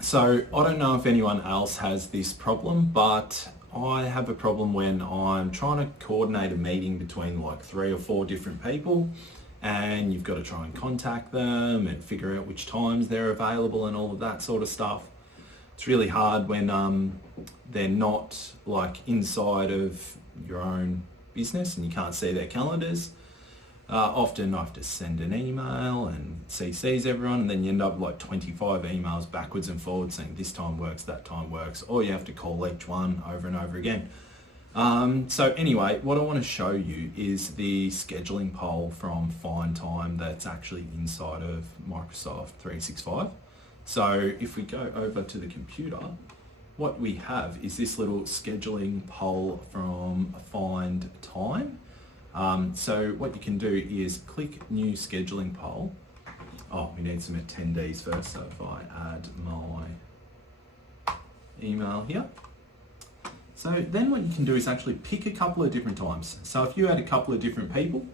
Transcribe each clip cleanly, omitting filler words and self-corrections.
So I don't know if anyone else has this problem, but I have a problem when I'm trying to coordinate a meeting between like 3 or 4 different people, and you've got to try and contact them and figure out which times they're available and all of that sort of stuff. It's really hard when they're not like inside of your own business and you can't see their calendars. Often I have to send an email and CCs everyone, and then you end up with like 25 emails backwards and forwards saying this time works, that time works, or you have to call each one over and over again. So anyway, what I want to show you is the scheduling poll from FindTime that's actually inside of Microsoft 365. So if we go over to the computer, what we have is this little scheduling poll from FindTime. So what you can do is click new scheduling poll. Oh, we need some attendees first. So if I add my email here. So then what you can do is actually pick a couple of different times. So if you had a couple of different people,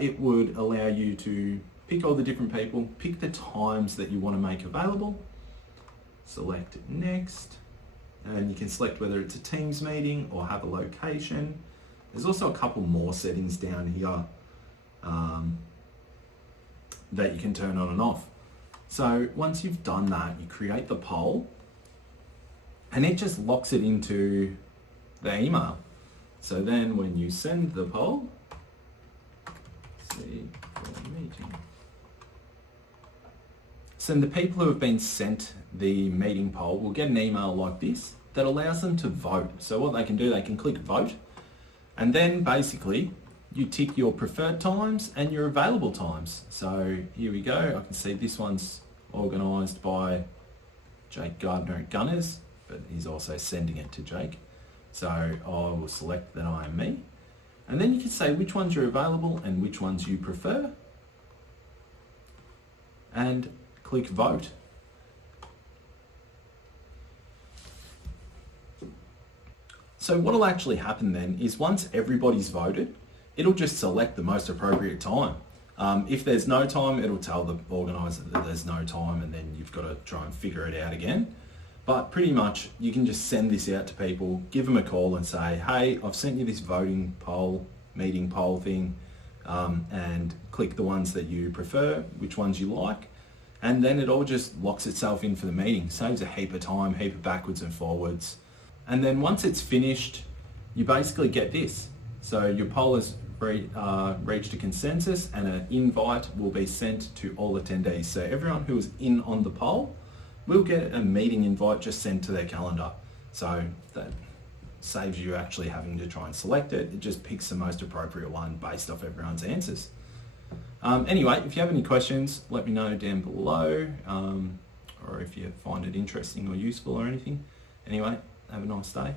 it would allow you to pick all the different people, pick the times that you want to make available, select next, and you can select whether it's a Teams meeting or have a location. There's also a couple more settings down here that you can turn on and off. So once you've done that, you create the poll and it just locks it into the email. So then when you send the poll, see for meeting. So the people who have been sent the meeting poll will get an email like this that allows them to vote. So what they can do, they can click vote. And then basically you tick your preferred times and your available times. So here we go. I can see this one's organised by Jake Gardner at Gunners, but he's also sending it to Jake. So I will select that I am me. And then you can say which ones are available and which ones you prefer. And click vote. So what will actually happen then is once everybody's voted, it'll just select the most appropriate time. If there's no time, it'll tell the organiser that there's no time, and then you've got to try and figure it out again. But pretty much you can just send this out to people, give them a call and say, hey, I've sent you this voting poll, meeting poll thing, and click the ones that you prefer, which ones you like. And then it all just locks itself in for the meeting. Saves a heap of time, heap of backwards and forwards. And then once it's finished, you basically get this. So your poll has reached a consensus and an invite will be sent to all attendees. So everyone who is in on the poll will get a meeting invite just sent to their calendar. So that saves you actually having to try and select it. It just picks the most appropriate one based off everyone's answers. Anyway, if you have any questions, let me know down below, or if you find it interesting or useful or anything. Anyway, have a nice day.